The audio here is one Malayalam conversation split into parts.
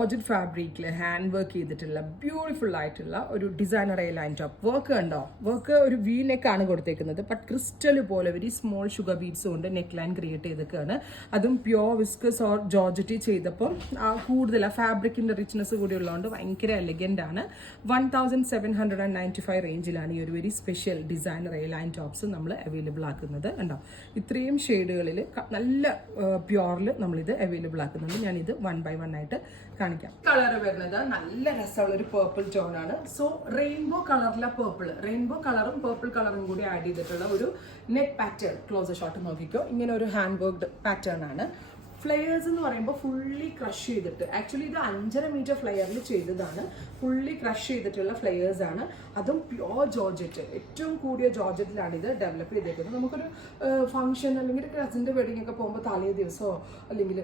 ജോർജറ്റ് ഫാബ്രിക്കിൽ ഹാൻഡ് വർക്ക് ചെയ്തിട്ടുള്ള ബ്യൂട്ടിഫുൾ ആയിട്ടുള്ള ഒരു designer A line top. Work കണ്ടോ? വർക്ക് ഒരു വി നെക്ക് ആണ് കൊടുത്തേക്കുന്നത്. ബട്ട് ക്രിസ്റ്റൽ പോലെ വെരി സ്മോൾ ഷുഗർ ബീഡ്സ് കൊണ്ട് നെക്ക് ലൈൻ ക്രിയേറ്റ് ചെയ്തേക്കാണ്. അതും പ്യോർ വിസ്കസ് ഓർ ജോർജറ്റി ചെയ്തപ്പം കൂടുതൽ ആ ഫാബ്രിക്കിന്റെ റിച്ച്നെസ് കൂടി ഉള്ളതുകൊണ്ട് ഭയങ്കര എലഗന്റ് ആണ്. 1795 റേഞ്ചിലാണ് ഈ ഒരു very special designer A line tops നമ്മൾ അവൈലബിൾ ആക്കുന്നത്. ഉണ്ടോ? ഇത്രയും ഷെയ്ഡുകളിൽ നല്ല പ്യോറിൽ നമ്മളിത് അവൈലബിൾ ആക്കുന്നുണ്ട്. ഞാനിത് 1 by 1 ആയിട്ട് കാണിക്കാം. കളർ വരുന്നത് നല്ല രസമുള്ള ഒരു പേർപ്പിൾ ടോൺ ആണ്. സോ റെയിൻബോ കളറിലെ റെയിൻബോ കളറും പേർപ്പിൾ കളറും കൂടി ആഡ് ചെയ്തിട്ടുള്ള ഒരു നെറ്റ് പാറ്റേൺ. ക്ലോസർ ഷോട്ട് നോക്കിക്കോ. ഇങ്ങനെ ഒരു ഹാൻഡ് വർക്ക്ഡ് പാറ്റേൺ ആണ്. ഫ്ലെയേഴ്സ് എന്ന് പറയുമ്പോൾ ഫുള്ളി ക്രഷ് ചെയ്തിട്ട്, ആക്ച്വലി ഇത് 5.5 മീറ്റർ ഫ്ലെയറിൽ ചെയ്തതാണ്. ഫുള്ളി ക്രഷ് ചെയ്തിട്ടുള്ള ഫ്ലെയേഴ്സ് ആണ്. അതും പ്യോർ ജോർജറ്റ്, ഏറ്റവും കൂടിയ ജോർജറ്റിലാണ് ഇത് ഡെവലപ്പ് ചെയ്തേക്കുന്നത്. നമുക്കൊരു ഫംഗ്ഷൻ അല്ലെങ്കിൽ കസിൻ്റെ വെഡിങ് ഒക്കെ പോകുമ്പോൾ തലേ ദിവസമോ അല്ലെങ്കിൽ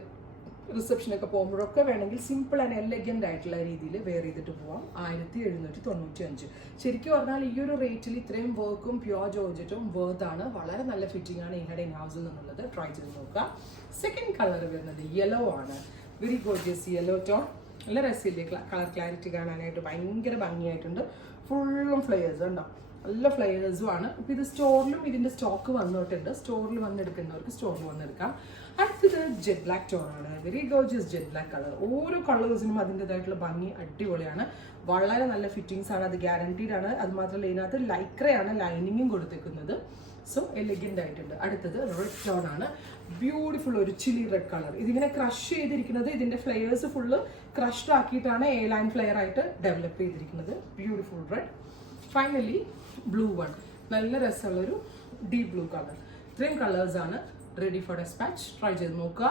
റിസപ്ഷനൊക്കെ പോകുമ്പോഴൊക്കെ വേണമെങ്കിൽ സിമ്പിൾ ആൻഡ് എലഗൻ്റ് ആയിട്ടുള്ള രീതിയിൽ വെയർ ചെയ്തിട്ട് പോവാം. 1795. ശരിക്കും പറഞ്ഞാൽ ഈ ഒരു റേറ്റിൽ ഇത്രയും വർക്കും പ്യോർ ജോർജറ്റും വേർത്താണ്. വളരെ നല്ല ഫിറ്റിംഗ് ആണ് ഇഹയുടെ ഇൻ ഹൗസിൽ നിന്നുള്ളത്. ട്രൈ ചെയ്ത് നോക്കുക. സെക്കൻഡ് കളർ വരുന്നത് യെല്ലോ ആണ്. Very gorgeous yellow tone. നല്ല രസമില്ലേ? കളർ ക്ലാരിറ്റി കാണാനായിട്ട് ഭയങ്കര ഭംഗിയായിട്ടുണ്ട്. ഫുള്ളും ഫ്ലെയേഴ്സ് ഉണ്ടോ? നല്ല ഫ്ലെയേഴ്സും ആണ്. ഇപ്പം ഇത് സ്റ്റോറിലും ഇതിൻ്റെ സ്റ്റോക്ക് വന്നിട്ടുണ്ട്. സ്റ്റോറിൽ വന്നെടുക്കുന്നവർക്ക് സ്റ്റോറിൽ വന്നെടുക്കാം. അടുത്തത് ജെറ്റ് ബ്ലാക്ക് ടോൺ ആണ്. Very gorgeous jet black colour. ഓരോ കളേഴ്സിനും അതിൻ്റെതായിട്ടുള്ള ഭംഗി അടിപൊളിയാണ്. വളരെ നല്ല ഫിറ്റിങ്സ് ആണ്. അത് ഗ്യാരണ്ടീഡ് ആണ്. അത് മാത്രമല്ല ഇതിനകത്ത് ലൈക്രയാണ് ലൈനിങ്ങും കൊടുത്തേക്കുന്നത്. സോ എലിഗൻ്റ് ആയിട്ടുണ്ട്. അടുത്തത് റെഡ് ടോൺ ആണ്. ബ്യൂട്ടിഫുൾ ഒരു ചില്ലി റെഡ് കളർ. ഇതിങ്ങനെ ക്രഷ് ചെയ്തിരിക്കുന്നത്, ഇതിൻ്റെ ഫ്ലെയേഴ്സ് ഫുള്ള് ക്രഷ്ഡ് ആക്കിയിട്ടാണ് എ ലൈൻ ഫ്ലെയർ ആയിട്ട് ഡെവലപ്പ് ചെയ്തിരിക്കുന്നത്. Beautiful red. Finally blue one. നല്ല രസമുള്ളൊരു ഡീപ് ബ്ലൂ കളർ. ഇത്രയും കളേഴ്സാണ് റെഡി ഫോർ ഡെസ്പാച്ച്. ട്രൈ ചെയ്ത് നോക്കുക.